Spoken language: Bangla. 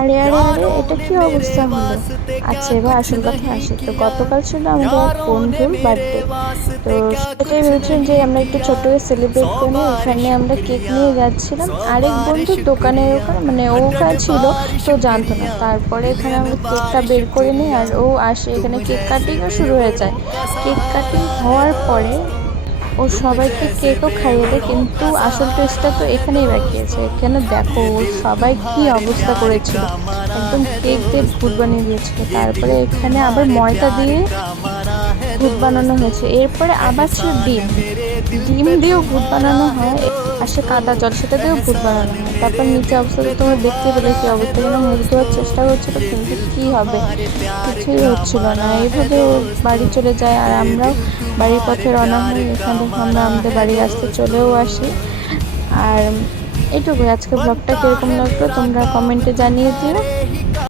আরে আরে আরে, এটা কি অবস্থা হলো? আচ্ছা, এবার আসল কথা আসে। তো গতকাল ছিল আমাদের এক বন্ধুর বার্থডে। তো সেটাই ভেবেছিলাম যে আমরা একটু ছোট করে সেলিব্রেট করে নিই। এখানে আমরা কেক নিয়ে যাচ্ছিলাম, আরেক বন্ধুর দোকানের ওখানে, মানে ও ওখানে ছিল, তো জানতো না। তারপরে এখানে আমরা কেকটা বের করে নিই, আর ও আসে, এখানে কেক কাটিংও শুরু হয়ে যায়। কেক কাটিং হওয়ার পরে ও সবাইকে কেকও খাইয়ে দেয়, কিন্তু আসল টেস্টটা তো এখানেই বাকি আছে। এখানে দেখো ও সবাই কি অবস্থা করেছিল, একদম কেক দিয়ে ভূত বানিয়ে দিয়েছিল। তারপরে এখানে আবার ময়দা দিয়ে ভূত বানানো হয়েছে। এরপরে আবার ছিল ডিম, ডিম দিয়েও ভূত বানানো হয়। আর সে কাদা জল, সেটা দিয়েও ভূত বানানো হয়। তারপর নিচে অবস্থা তো তোমরা দেখতে পেলে কি অবস্থা, যেন মুখ ধোয়ার চেষ্টা করছিল, কিন্তু কি হবে, কিছুই হচ্ছিল না। এইভাবে ও বাড়ি চলে যায়, আর আমরাও বাড়ির পথে রওনা হই। এখান থেকে আমরা আমাদের বাড়ির রাস্তায় চলেও আসি। আর এইটুকুই, আজকে ব্লগটা কিরকম লাগলো তোমরা কমেন্টে জানিয়ে দিও।